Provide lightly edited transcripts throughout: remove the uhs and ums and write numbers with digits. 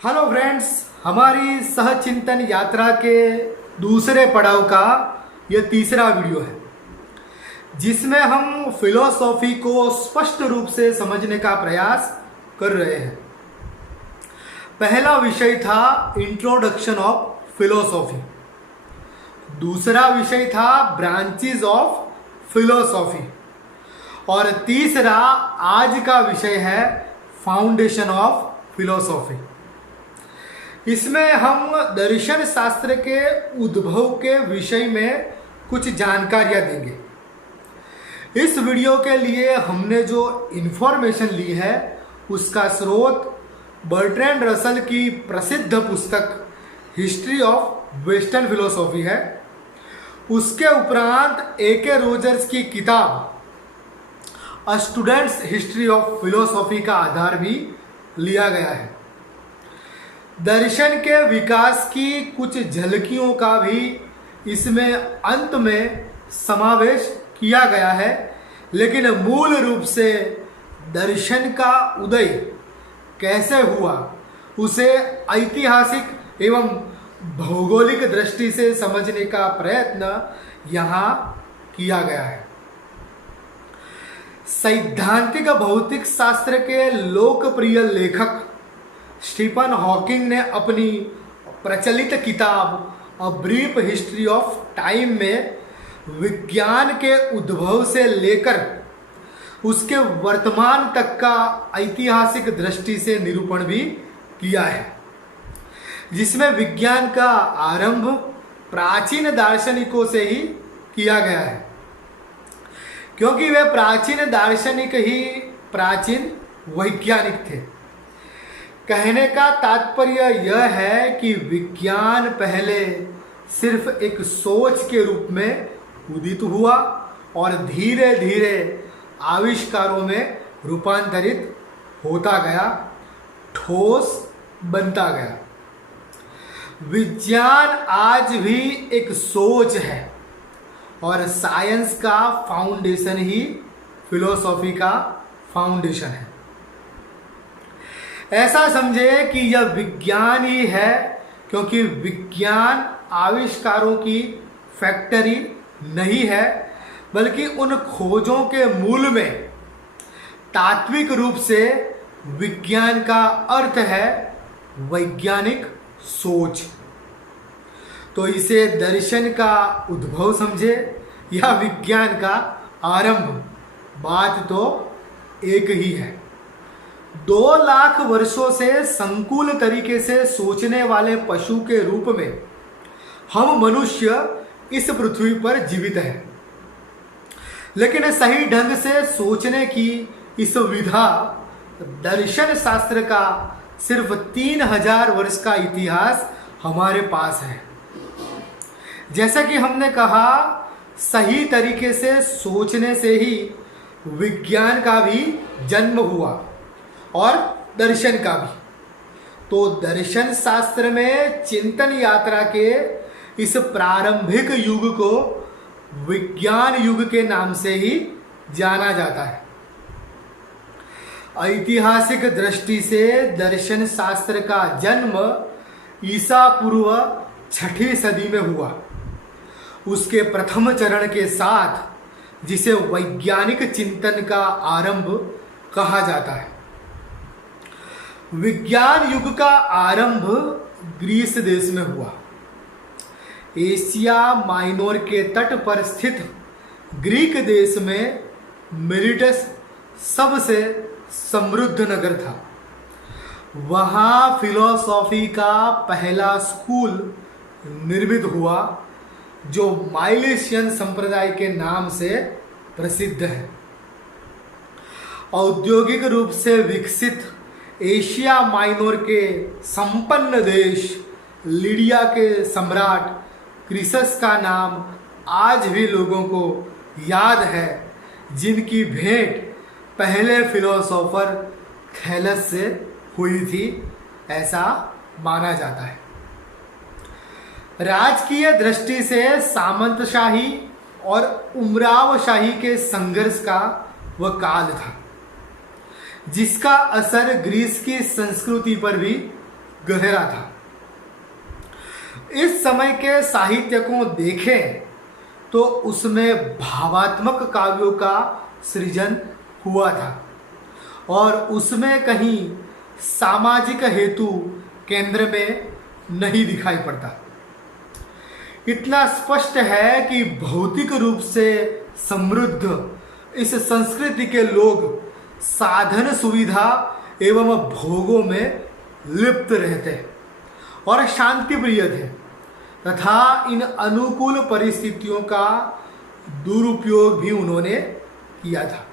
Hello friends, हमारी सहचिंतन यात्रा के दूसरे पड़ाव का यह तीसरा वीडियो है जिसमें हम फिलोसॉफी को स्पष्ट रूप से समझने का प्रयास कर रहे हैं। पहला विषय था इंट्रोडक्शन ऑफ फिलोसॉफी, दूसरा विषय था ब्रांचेस ऑफ फिलोसॉफी और तीसरा आज का विषय है फाउंडेशन ऑफ फिलोसॉफी। इसमें हम दर्शन शास्त्र के उद्भव के विषय में कुछ जानकारियां देंगे। इस वीडियो के लिए हमने जो इन्फॉर्मेशन ली है उसका स्रोत बर्ट्रैंड रसल की प्रसिद्ध पुस्तक हिस्ट्री ऑफ वेस्टर्न फिलोसॉफी है। उसके उपरांत ए.के. रोजर्स की किताब a students history of philosophy का आधार भी लिया गया है। दर्शन के विकास की कुछ झलकियों का भी इसमें अंत में समावेश किया गया है, लेकिन मूल रूप से दर्शन का उदय कैसे हुआ उसे ऐतिहासिक एवं भौगोलिक दृष्टि से समझने का प्रयत्न यहाँ किया गया है। सैद्धांतिक भौतिक शास्त्र के लोकप्रिय लेखक स्टीफन हॉकिंग ने अपनी प्रचलित किताब a brief history of time में विज्ञान के उद्भव से लेकर उसके वर्तमान तक का ऐतिहासिक दृष्टि से निरूपण भी किया है, जिसमें विज्ञान का आरंभ प्राचीन दार्शनिकों से ही किया गया है, क्योंकि वे प्राचीन दार्शनिक ही प्राचीन वैज्ञानिक थे। कहने का तात्पर्य यह है कि विज्ञान पहले सिर्फ एक सोच के रूप में उदित हुआ और धीरे धीरे आविष्कारों में रूपांतरित होता गया, ठोस बनता गया। विज्ञान आज भी एक सोच है और साइंस का फाउंडेशन ही फिलोसॉफी का फाउंडेशन है। ऐसा समझे कि यह विज्ञान ही है, क्योंकि विज्ञान आविष्कारों की फैक्ट्री नहीं है, बल्कि उन खोजों के मूल में तात्विक रूप से विज्ञान का अर्थ है वैज्ञानिक सोच। तो इसे दर्शन का उद्भव समझे या विज्ञान का आरंभ, बात तो एक ही है। 2 लाख वर्षों से संकुल तरीके से सोचने वाले पशु के रूप में हम मनुष्य इस पृथ्वी पर जीवित हैं, लेकिन सही ढंग से सोचने की इस विधा दर्शन शास्त्र का सिर्फ 3000 वर्ष का इतिहास हमारे पास है। जैसा कि हमने कहा, सही तरीके से सोचने से ही विज्ञान का भी जन्म हुआ और दर्शन का भी। तो दर्शन शास्त्र में चिंतन यात्रा के इस प्रारंभिक युग को विज्ञान युग के नाम से ही जाना जाता है। ऐतिहासिक दृष्टि से दर्शन शास्त्र का जन्म ईसा पूर्व 6वीं सदी में हुआ। उसके प्रथम चरण के साथ, जिसे वैज्ञानिक चिंतन का आरंभ कहा जाता है। विज्ञान युग का आरंभ ग्रीस देश में हुआ। एशिया माइनर के तट पर स्थित ग्रीक देश में मेरिटस सबसे समृद्ध नगर था। वहाँ फिलोसॉफी का पहला स्कूल निर्मित हुआ, जो माइलेशियन संप्रदाय के नाम से प्रसिद्ध है। औद्योगिक रूप से विकसित एशिया माइनर के संपन्न देश लीडिया के सम्राट क्रिसस का नाम आज भी लोगों को याद है, जिनकी भेंट पहले फिलोसोफर थैलस से हुई थी, ऐसा माना जाता है। राजकीय दृष्टि से सामंतशाही और उमरावशाही के संघर्ष का वह काल था, जिसका असर ग्रीस की संस्कृति पर भी गहरा था। इस समय के साहित्य को देखें तो उसमें भावात्मक काव्यों का सृजन हुआ था और उसमें कहीं सामाजिक हेतु केंद्र में नहीं दिखाई पड़ता। इतना स्पष्ट है कि भौतिक रूप से समृद्ध इस संस्कृति के लोग साधन सुविधा एवं भोगों में लिप्त रहते और शांति प्रिय थे तथा इन अनुकूल परिस्थितियों का दुरुपयोग भी उन्होंने किया था।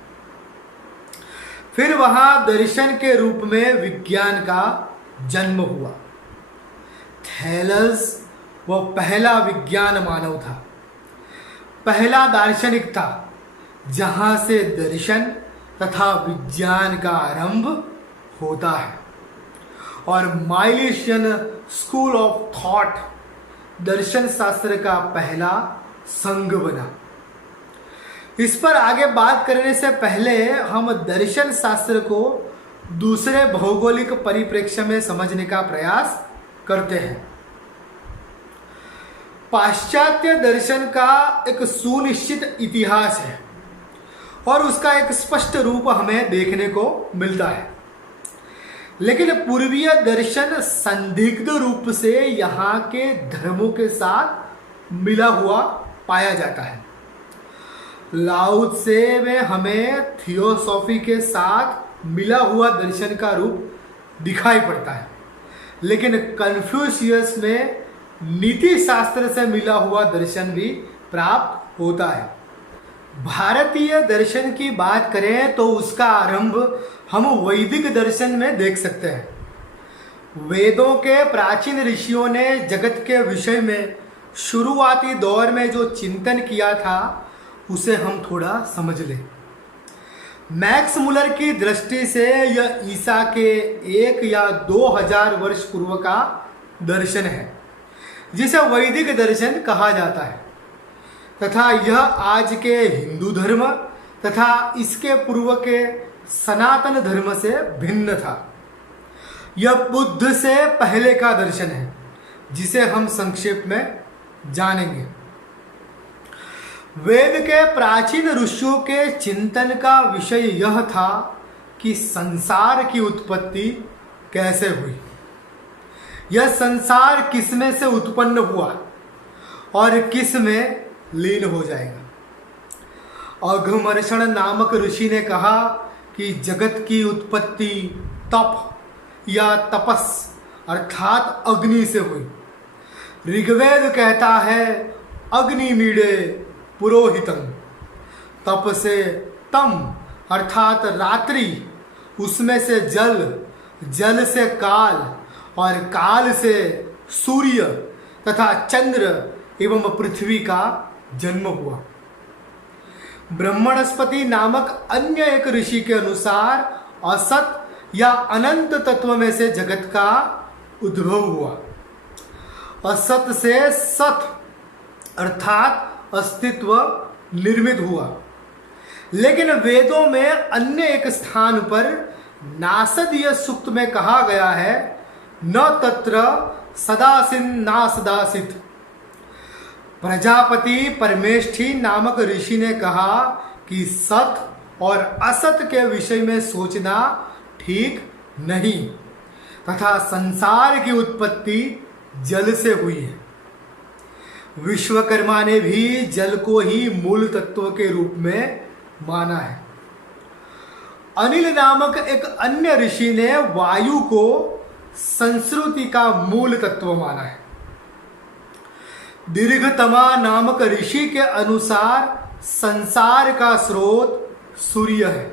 फिर वहाँ दर्शन के रूप में विज्ञान का जन्म हुआ। थैलस वो पहला विज्ञान मानव था, पहला दार्शनिक था जहाँ से दर्शन तथा विज्ञान का आरंभ होता है और माइलिशियन स्कूल ऑफ थॉट दर्शन शास्त्र का पहला संघ बना। इस पर आगे बात करने से पहले हम दर्शन शास्त्र को दूसरे भौगोलिक परिप्रेक्ष्य में समझने का प्रयास करते हैं। पाश्चात्य दर्शन का एक सुनिश्चित इतिहास है और उसका एक स्पष्ट रूप हमें देखने को मिलता है, लेकिन पूर्वीय दर्शन संदिग्ध रूप से यहाँ के धर्मों के साथ मिला हुआ पाया जाता है। लाओ त्से में हमें थियोसॉफी के साथ मिला हुआ दर्शन का रूप दिखाई पड़ता है, लेकिन कन्फ्यूशियस में नीति शास्त्र से मिला हुआ दर्शन भी प्राप्त होता है। भारतीय दर्शन की बात करें तो उसका आरंभ हम वैदिक दर्शन में देख सकते हैं। वेदों के प्राचीन ऋषियों ने जगत के विषय में शुरुआती दौर में जो चिंतन किया था उसे हम थोड़ा समझ लें। मैक्स मुलर की दृष्टि से यह ईसा के 1 या 2000 वर्ष पूर्व का दर्शन है जिसे वैदिक दर्शन कहा जाता है तथा यह आज के हिंदू धर्म तथा इसके पूर्व के सनातन धर्म से भिन्न था। यह बुद्ध से पहले का दर्शन है जिसे हम संक्षेप में जानेंगे। वेद के प्राचीन ऋषियों के चिंतन का विषय यह था कि संसार की उत्पत्ति कैसे हुई, यह संसार किसमें से उत्पन्न हुआ और किस में लीन हो जाएगा। अघमर्षण नामक ऋषि ने कहा कि जगत की उत्पत्ति तप या तपस अर्थात अग्नि से हुई। ऋग्वेद कहता है अग्निमीडे पुरोहितम, तप से तम अर्थात रात्रि, उसमें से जल, जल से काल और काल से सूर्य तथा चंद्र एवं पृथ्वी का जन्म हुआ। ब्रह्मणस्पति नामक अन्य एक ऋषि के अनुसार असत या अनंत तत्व में से जगत का उद्भव हुआ। असत से सत अर्थात अस्तित्व निर्मित हुआ। लेकिन वेदों में अन्य एक स्थान पर नासदीय सूक्त में कहा गया है न तत्र सदासिन ना सदासित। प्रजापति परमेष्ठी नामक ऋषि ने कहा कि सत और असत के विषय में सोचना ठीक नहीं तथा संसार की उत्पत्ति जल से हुई है। विश्वकर्मा ने भी जल को ही मूल तत्व के रूप में माना है। अनिल नामक एक अन्य ऋषि ने वायु को संस्कृति का मूल तत्व माना है। दीर्घतमा नामक ऋषि के अनुसार संसार का स्रोत सूर्य है।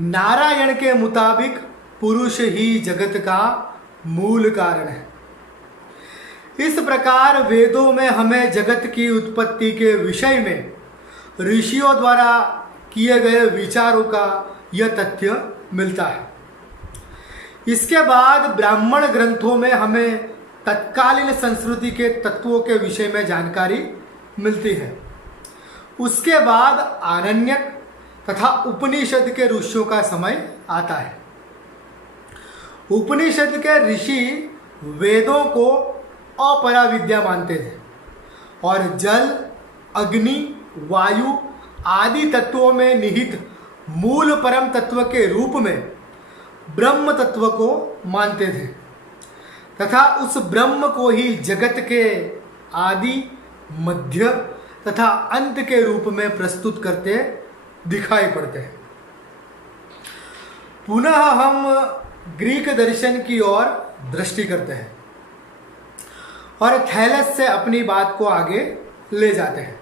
नारायण के मुताबिक पुरुष ही जगत का मूल कारण है। इस प्रकार वेदों में हमें जगत की उत्पत्ति के विषय में ऋषियों द्वारा किए गए विचारों का यह तथ्य मिलता है। इसके बाद ब्राह्मण ग्रंथों में हमें तत्कालीन संस्कृति के तत्वों के विषय में जानकारी मिलती है। उसके बाद आरण्यक तथा उपनिषद के ऋषियों का समय आता है। उपनिषद के ऋषि वेदों को अपरा विद्या मानते थे और जल, अग्नि, वायु आदि तत्वों में निहित मूल परम तत्व के रूप में ब्रह्म तत्व को मानते थे तथा उस ब्रह्म को ही जगत के आदि, मध्य तथा अंत के रूप में प्रस्तुत करते दिखाई पड़ते हैं। पुनः हम ग्रीक दर्शन की ओर दृष्टि करते हैं और थैलस से अपनी बात को आगे ले जाते हैं।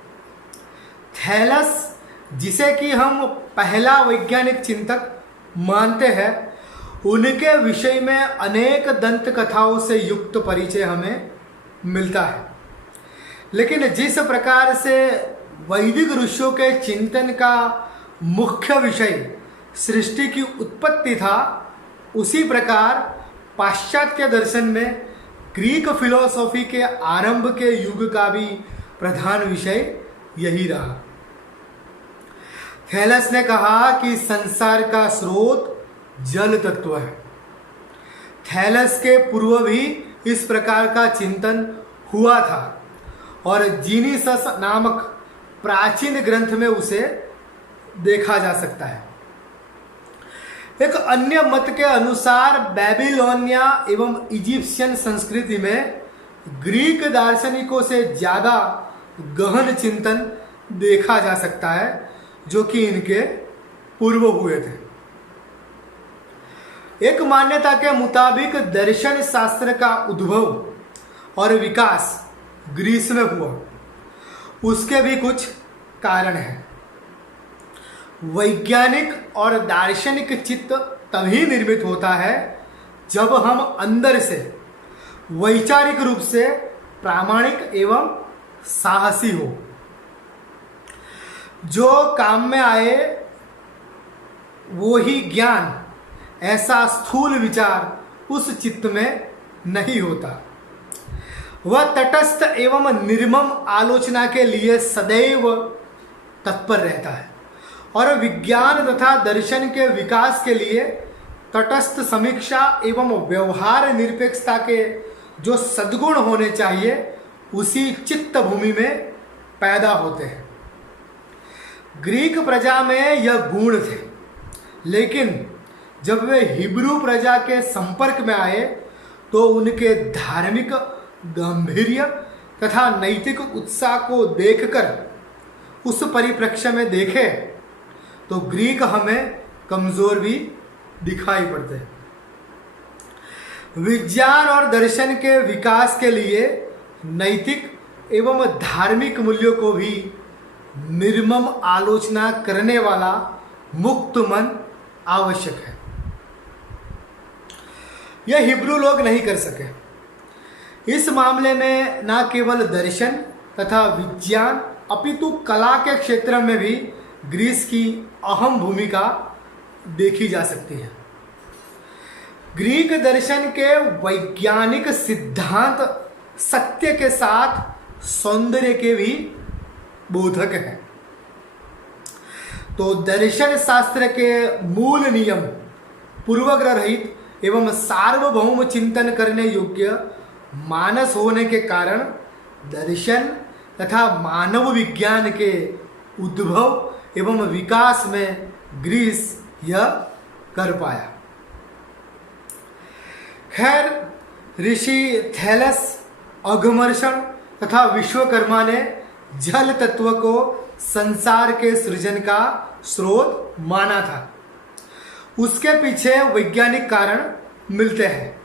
थैलस, जिसे कि हम पहला वैज्ञानिक चिंतक मानते हैं, उनके विषय में अनेक दंत कथाओं से युक्त परिचय हमें मिलता है। लेकिन जिस प्रकार से वैदिक ऋषियों के चिंतन का मुख्य विषय सृष्टि की उत्पत्ति था, उसी प्रकार पाश्चात्य दर्शन में ग्रीक फिलोसॉफी के आरंभ के युग का भी प्रधान विषय यही रहा। थैलस ने कहा कि संसार का स्रोत जल तत्व है। थैलस के पूर्व भी इस प्रकार का चिंतन हुआ था और जीनिसस नामक प्राचीन ग्रंथ में उसे देखा जा सकता है। एक अन्य मत के अनुसार बेबीलोनिया एवं इजिप्शियन संस्कृति में ग्रीक दार्शनिकों से ज़्यादा गहन चिंतन देखा जा सकता है जो कि इनके पूर्व हुए थे। एक मान्यता के मुताबिक दर्शन शास्त्र का उद्भव और विकास ग्रीस में हुआ। उसके भी कुछ कारण हैं। वैज्ञानिक और दार्शनिक चित्त तभी निर्मित होता है जब हम अंदर से वैचारिक रूप से प्रामाणिक एवं साहसी हो। जो काम में आए वो ही ज्ञान, ऐसा स्थूल विचार उस चित्त में नहीं होता। वह तटस्थ एवं निर्मम आलोचना के लिए सदैव तत्पर रहता है और विज्ञान तथा दर्शन के विकास के लिए तटस्थ समीक्षा एवं व्यवहार निरपेक्षता के जो सद्गुण होने चाहिए उसी चित्त भूमि में पैदा होते हैं। ग्रीक प्रजा में यह गुण थे, लेकिन जब वे हिब्रू प्रजा के संपर्क में आए तो उनके धार्मिक गांभीर्य तथा नैतिक उत्साह को देखकर उस परिप्रेक्ष्य में देखे तो ग्रीक हमें कमजोर भी दिखाई पड़ते हैं। विज्ञान और दर्शन के विकास के लिए नैतिक एवं धार्मिक मूल्यों को भी निर्मम आलोचना करने वाला मुक्त मन आवश्यक है। यह हिब्रू लोग नहीं कर सके। इस मामले में न केवल दर्शन तथा विज्ञान अपितु कला के क्षेत्र में भी ग्रीस की अहम भूमिका देखी जा सकती है। ग्रीक दर्शन के वैज्ञानिक सिद्धांत सत्य के साथ सौंदर्य के भी बोधक हैं। तो दर्शन शास्त्र के मूल नियम पूर्वग्रह रहित एवं सार्वभौम चिंतन करने योग्य मानस होने के कारण दर्शन तथा मानव विज्ञान के उद्भव एवं विकास में ग्रीस यह कर पाया। खैर, ऋषि थैलस, अघमर्षण तथा विश्वकर्मा ने जल तत्व को संसार के सृजन का स्रोत माना था। उसके पीछे वैज्ञानिक कारण मिलते हैं।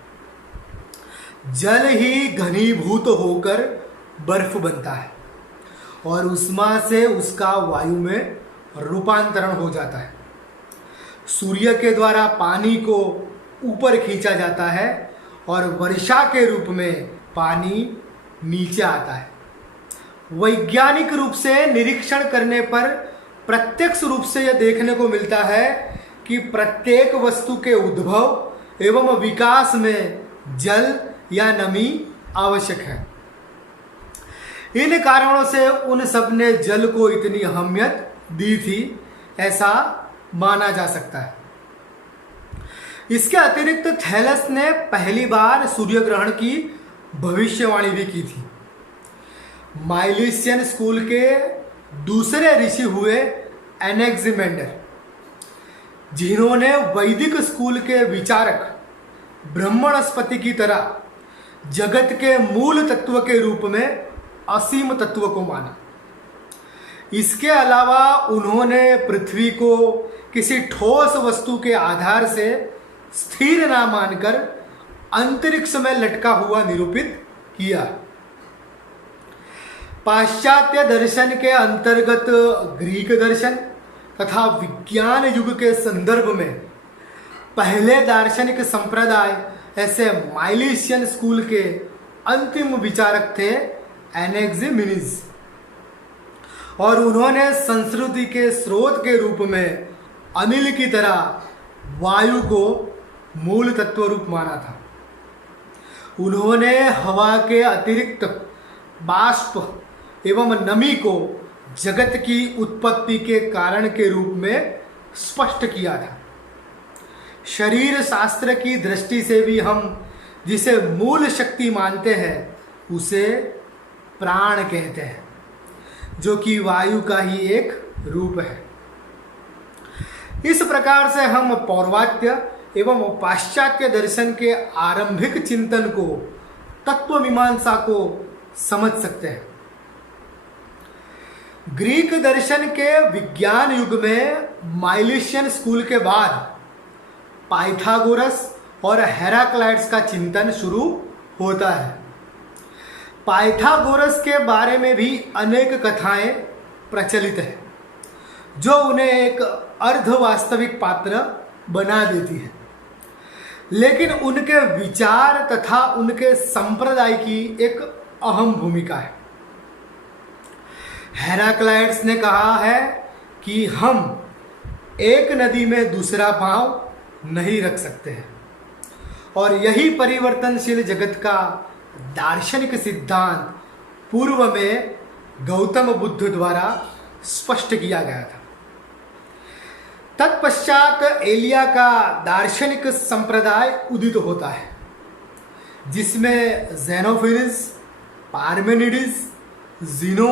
जल ही घनीभूत होकर बर्फ बनता है और उष्मा से उसका वायु में रूपांतरण हो जाता है। सूर्य के द्वारा पानी को ऊपर खींचा जाता है और वर्षा के रूप में पानी नीचे आता है। वैज्ञानिक रूप से निरीक्षण करने पर प्रत्यक्ष रूप से यह देखने को मिलता है कि प्रत्येक वस्तु के उद्भव एवं विकास में जल या नमी आवश्यक है। इन कारणों से उन सब ने जल को इतनी अहमियत दी थी, ऐसा माना जा सकता है। इसके अतिरिक्त थैलस ने पहली बार सूर्य ग्रहण की भविष्यवाणी भी की थी। माइलिशियन स्कूल के दूसरे ऋषि हुए एनेक्सिमेंडर, जिन्होंने वैदिक स्कूल के विचारक ब्रह्मणस्पति की तरह जगत के मूल तत्व के रूप में असीम तत्व को माना। इसके अलावा उन्होंने पृथ्वी को किसी ठोस वस्तु के आधार से स्थिर ना मानकर अंतरिक्ष में लटका हुआ निरूपित किया। पाश्चात्य दर्शन के अंतर्गत ग्रीक दर्शन तथा विज्ञान युग के संदर्भ में पहले दार्शनिक संप्रदाय ऐसे माइलिशियन स्कूल के अंतिम विचारक थे एनेक्सिमीनिज, और उन्होंने संस्कृति के स्रोत के रूप में अनिल की तरह वायु को मूल तत्व रूप माना था। उन्होंने हवा के अतिरिक्त बाष्प एवं नमी को जगत की उत्पत्ति के कारण के रूप में स्पष्ट किया था। शरीर शास्त्र की दृष्टि से भी हम जिसे मूल शक्ति मानते हैं उसे प्राण कहते हैं, जो कि वायु का ही एक रूप है। इस प्रकार से हम पौर्वात्य एवं पाश्चात्य दर्शन के आरंभिक चिंतन को, तत्व मीमांसा को समझ सकते हैं। ग्रीक दर्शन के विज्ञान युग में माइलिशियन स्कूल के बाद पाइथागोरस और हेराक्लाइट्स का चिंतन शुरू होता है। पाइथागोरस के बारे में भी अनेक कथाएं प्रचलित हैं, जो उन्हें एक अर्धवास्तविक पात्र बना देती है, लेकिन उनके विचार तथा उनके संप्रदाय की एक अहम भूमिका है। हेराक्लाइट्स ने कहा है कि हम एक नदी में दूसरा पांव नहीं रख सकते हैं, और यही परिवर्तनशील जगत का दार्शनिक सिद्धांत पूर्व में गौतम बुद्ध द्वारा स्पष्ट किया गया था। तत्पश्चात एलिया का दार्शनिक संप्रदाय उदित होता है, जिसमें ज़ेनोफिरिस, पार्मेनिडिस, ज़ीनो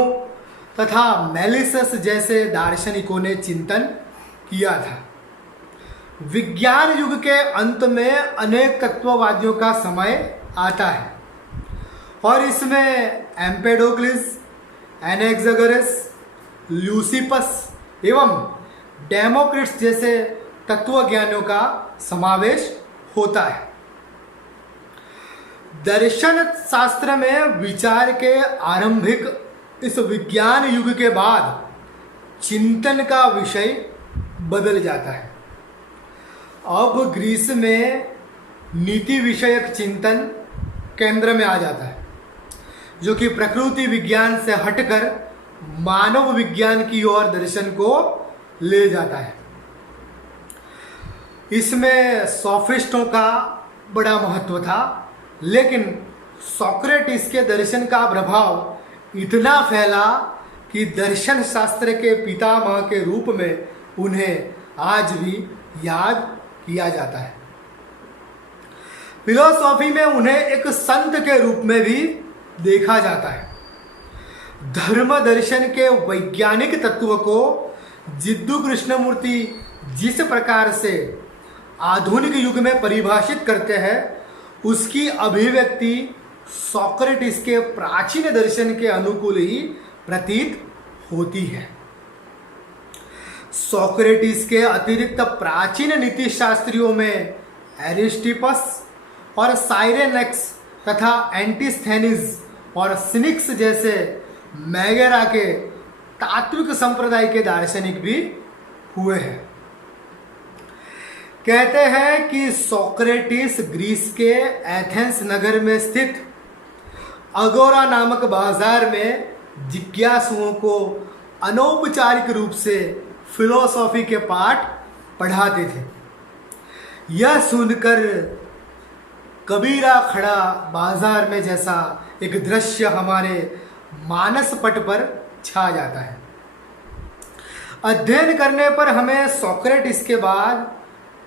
तथा मेलिसस जैसे दार्शनिकों ने चिंतन किया था। विज्ञान युग के अंत में अनेक तत्ववादियों का समय आता है, और इसमें एम्पेडोक्लिस, एनेक्सागोरस, ल्यूसिपस एवं डेमोक्रिट्स जैसे तत्वज्ञानियों का समावेश होता है। दर्शन शास्त्र में विचार के आरंभिक इस विज्ञान युग के बाद चिंतन का विषय बदल जाता है। अब ग्रीस में नीति विषयक चिंतन केंद्र में आ जाता है, जो कि प्रकृति विज्ञान से हटकर मानव विज्ञान की ओर दर्शन को ले जाता है। इसमें सोफिस्टों का बड़ा महत्व था, लेकिन सोक्रेटिस के दर्शन का प्रभाव इतना फैला कि दर्शन शास्त्र के पितामह के रूप में उन्हें आज भी याद किया जाता है। फिलोसॉफी में उन्हें एक संत के रूप में भी देखा जाता है। धर्म दर्शन के वैज्ञानिक तत्व को जिद्दू कृष्णमूर्ति जिस प्रकार से आधुनिक युग में परिभाषित करते हैं, उसकी अभिव्यक्ति सोक्रेटिस के प्राचीन दर्शन के अनुकूल ही प्रतीत होती है। सोक्रेटिस के अतिरिक्त प्राचीन नीति शास्त्रियों में एरिस्टिपस और साइरेनेक्स तथा एंटिस्थेनिस और सिनिक्स जैसे मैगेरा के तात्विक संप्रदाय के दार्शनिक भी हुए हैं। कहते हैं कि सोक्रेटिस ग्रीस के एथेंस नगर में स्थित अगोरा नामक बाजार में जिज्ञासुओं को अनौपचारिक रूप से फिलोसॉफी के पाठ पढ़ाते थे। यह सुनकर कबीरा खड़ा बाजार में जैसा एक दृश्य हमारे मानस पट पर छा जाता है। अध्ययन करने पर हमें सोक्रेटिस के बाद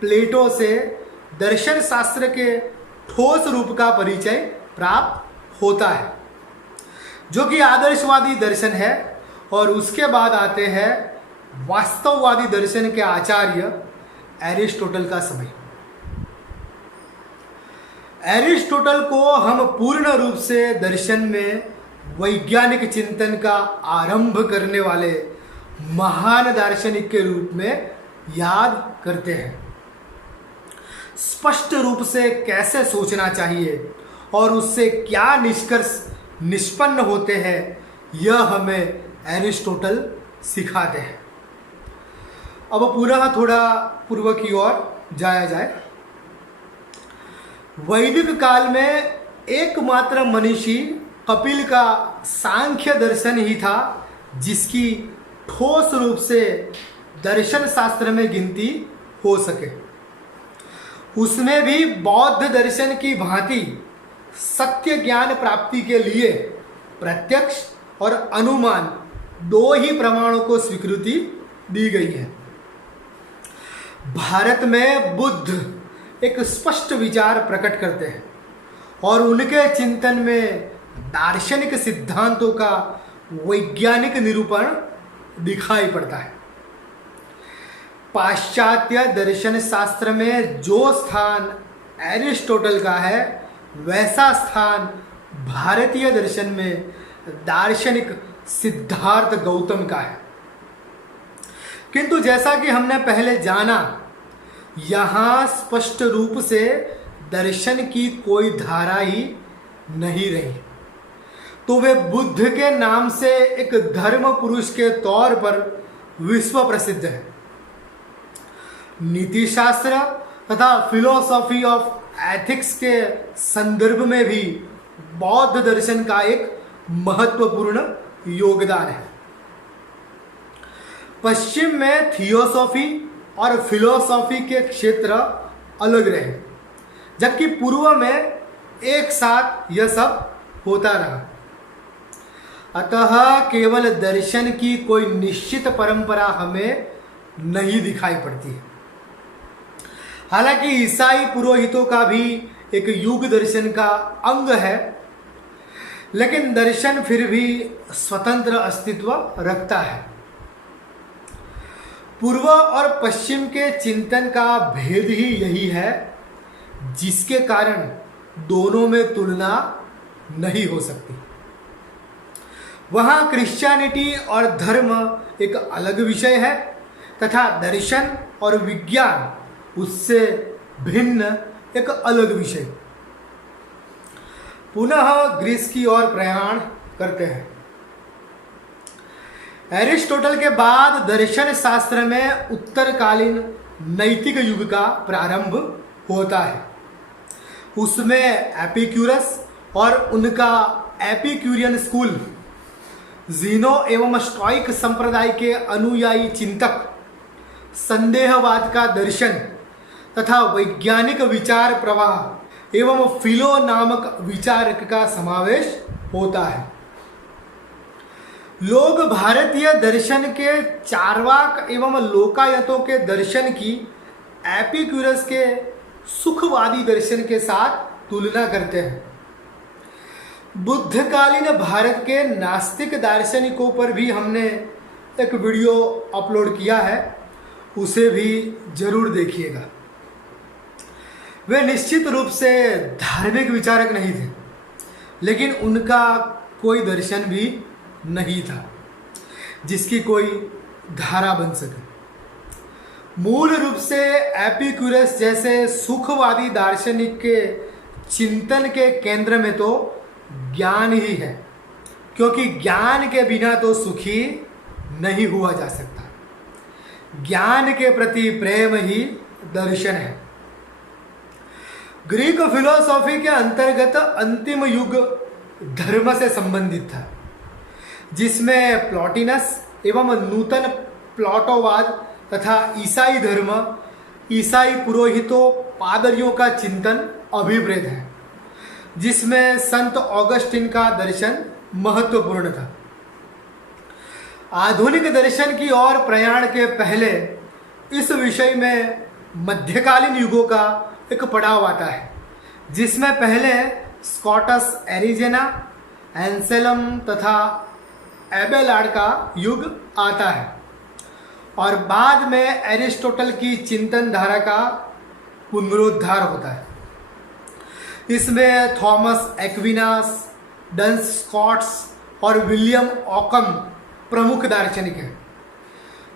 प्लेटो से दर्शन शास्त्र के ठोस रूप का परिचय प्राप्त होता है, जो कि आदर्शवादी दर्शन है। और उसके बाद आते हैं वास्तववादी दर्शन के आचार्य एरिस्टोटल का समय। एरिस्टोटल को हम पूर्ण रूप से दर्शन में वैज्ञानिक चिंतन का आरंभ करने वाले महान दार्शनिक के रूप में याद करते हैं। स्पष्ट रूप से कैसे सोचना चाहिए और उससे क्या निष्कर्ष निष्पन्न होते हैं, यह हमें एरिस्टोटल सिखाते हैं। अब पुनः थोड़ा पूर्व की ओर जाया जाए। वैदिक काल में एकमात्र मनीषी कपिल का सांख्य दर्शन ही था, जिसकी ठोस रूप से दर्शन शास्त्र में गिनती हो सके। उसमें भी बौद्ध दर्शन की भांति सत्य ज्ञान प्राप्ति के लिए प्रत्यक्ष और अनुमान दो ही प्रमाणों को स्वीकृति दी गई है। भारत में बुद्ध एक स्पष्ट विचार प्रकट करते हैं और उनके चिंतन में दार्शनिक सिद्धांतों का वैज्ञानिक निरूपण दिखाई पड़ता है। पाश्चात्य दर्शन शास्त्र में जो स्थान एरिस्टोटल का है, वैसा स्थान भारतीय दर्शन में दार्शनिक सिद्धार्थ गौतम का है। किंतु जैसा कि हमने पहले जाना, यहाँ स्पष्ट रूप से दर्शन की कोई धारा ही नहीं रही, तो वे बुद्ध के नाम से एक धर्म पुरुष के तौर पर विश्व प्रसिद्ध है। नीति शास्त्र तथा फिलोसॉफी ऑफ एथिक्स के संदर्भ में भी बौद्ध दर्शन का एक महत्वपूर्ण योगदान है। पश्चिम में थियोसॉफी और फिलोसॉफी के क्षेत्र अलग रहे, जबकि पूर्व में एक साथ यह सब होता रहा। अतः केवल दर्शन की कोई निश्चित परंपरा हमें नहीं दिखाई पड़ती है। हालांकि ईसाई पुरोहितों का भी एक युग दर्शन का अंग है, लेकिन दर्शन फिर भी स्वतंत्र अस्तित्व रखता है। पूर्व और पश्चिम के चिंतन का भेद ही यही है, जिसके कारण दोनों में तुलना नहीं हो सकती। वहाँ क्रिश्चियनिटी और धर्म एक अलग विषय है तथा दर्शन और विज्ञान उससे भिन्न एक अलग विषय। पुनः ग्रीस की ओर प्रयाण करते हैं। एरिस्टोटल के बाद दर्शन शास्त्र में उत्तरकालीन नैतिक युग का प्रारंभ होता है। उसमें एपिक्यूरस और उनका एपिक्यूरियन स्कूल, जीनो एवं स्टोइक संप्रदाय के अनुयायी चिंतक, संदेहवाद का दर्शन तथा वैज्ञानिक विचार प्रवाह एवं फिलो नामक विचारक का समावेश होता है। लोग भारतीय दर्शन के चार्वाक एवं लोकायतों के दर्शन की एपिक्यूरस के सुखवादी दर्शन के साथ तुलना करते हैं। बुद्धकालीन भारत के नास्तिक दार्शनिकों पर भी हमने एक वीडियो अपलोड किया है, उसे भी जरूर देखिएगा। वे निश्चित रूप से धार्मिक विचारक नहीं थे, लेकिन उनका कोई दर्शन भी नहीं था जिसकी कोई धारा बन सके। मूल रूप से एपिक्यूरस जैसे सुखवादी दार्शनिक के चिंतन के केंद्र में तो ज्ञान ही है, क्योंकि ज्ञान के बिना तो सुखी नहीं हुआ जा सकता। ज्ञान के प्रति प्रेम ही दर्शन है। ग्रीक फिलोसॉफी के अंतर्गत अंतिम युग धर्म से संबंधित था, जिसमें प्लॉटिनस एवं नूतन प्लाटोवाद तथा ईसाई धर्म, ईसाई पुरोहितों, पादरियों का चिंतन अभिप्रेत है, जिसमें संत ऑगस्टिन का दर्शन महत्वपूर्ण था। आधुनिक दर्शन की ओर प्रयाण के पहले इस विषय में मध्यकालीन युगों का एक पड़ाव आता है जिसमें पहले स्कॉटस एरिजेना, एंसेलम तथा एबेलार्ड का युग आता है और बाद में एरिस्टोटल की चिंतन धारा का पुनरुद्धार होता है। इसमें थॉमस एक्विनास, डन्स स्कॉट्स और विलियम ऑकम प्रमुख दार्शनिक हैं।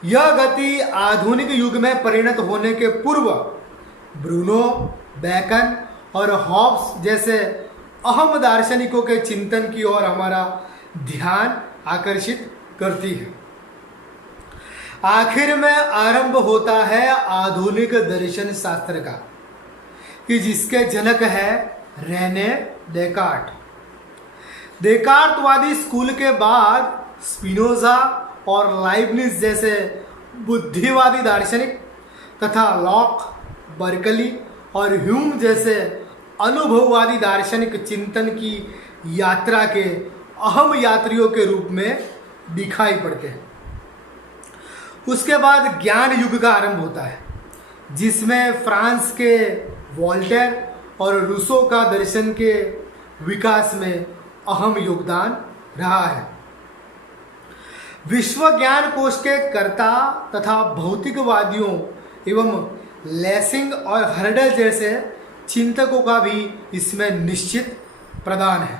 यह गति आधुनिक युग में परिणत होने के पूर्व ब्रूनो, बैकन और हॉब्स जैसे अहम दार्शनिकों के चिंतन की ओर हमारा ध्यान आकर्षित करती है। आखिर में आरंभ होता है आधुनिक दर्शन शास्त्र का, कि जिसके जनक है रेने डेकार्ट। डेकार्टवादी स्कूल के बाद स्पिनोजा और लाइबनिज जैसे बुद्धिवादी दार्शनिक तथा लॉक, बर्कली और ह्यूम जैसे अनुभववादी दार्शनिक चिंतन की यात्रा के अहम यात्रियों के रूप में दिखाई पड़ते हैं। उसके बाद ज्ञान युग का आरंभ होता है, जिसमें फ्रांस के वोल्टेयर और रूसो का दर्शन के विकास में अहम योगदान रहा है। विश्व ज्ञान कोश के कर्ता तथा भौतिकवादियों एवं लेसिंग और हर्डल जैसे चिंतकों का भी इसमें निश्चित प्रदान है।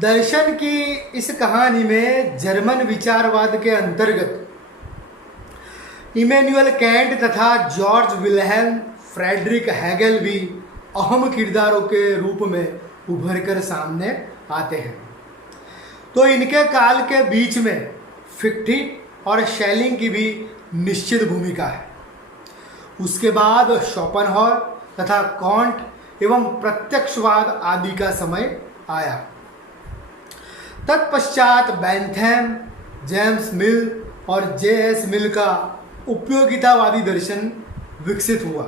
दर्शन की इस कहानी में जर्मन विचारवाद के अंतर्गत इमैनुअल कैंट तथा जॉर्ज विल्हेल्म फ्रेडरिक हेगेल भी अहम किरदारों के रूप में उभरकर सामने आते हैं। तो इनके काल के बीच में फिक्टी और शेलिंग की भी निश्चित भूमिका है। उसके बाद शोपेनहावर तथा कांट एवं प्रत्यक्षवाद आदि का समय आया। तत्पश्चात बेंथम, जेम्स मिल और जे.एस. मिल का उपयोगितावादी दर्शन विकसित हुआ।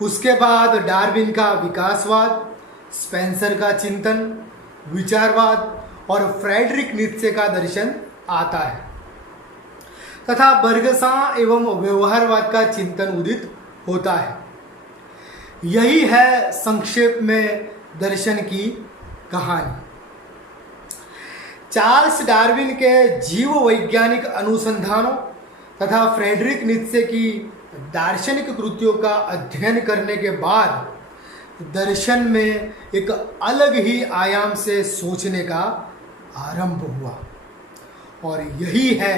उसके बाद डार्विन का विकासवाद, स्पेंसर का चिंतन, विचारवाद और फ्रेडरिक नीत्शे का दर्शन आता है तथा बर्गसा एवं व्यवहारवाद का चिंतन उदित होता है। यही है संक्षेप में दर्शन की कहानी। चार्ल्स डार्विन के जीव वैज्ञानिक अनुसंधानों तथा फ्रेडरिक नीत्शे की दार्शनिक कृतियों का अध्ययन करने के बाद दर्शन में एक अलग ही आयाम से सोचने का आरंभ हुआ और यही है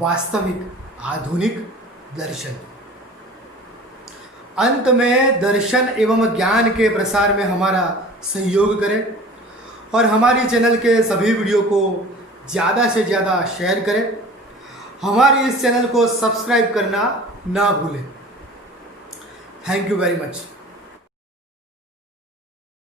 वास्तविक आधुनिक दर्शन। अंत में दर्शन एवं ज्ञान के प्रसार में हमारा सहयोग करें और हमारी चैनल के सभी वीडियो को ज़्यादा से ज़्यादा शेयर करें। हमारे इस चैनल को सब्सक्राइब करना ना भूलें। Thank you very much.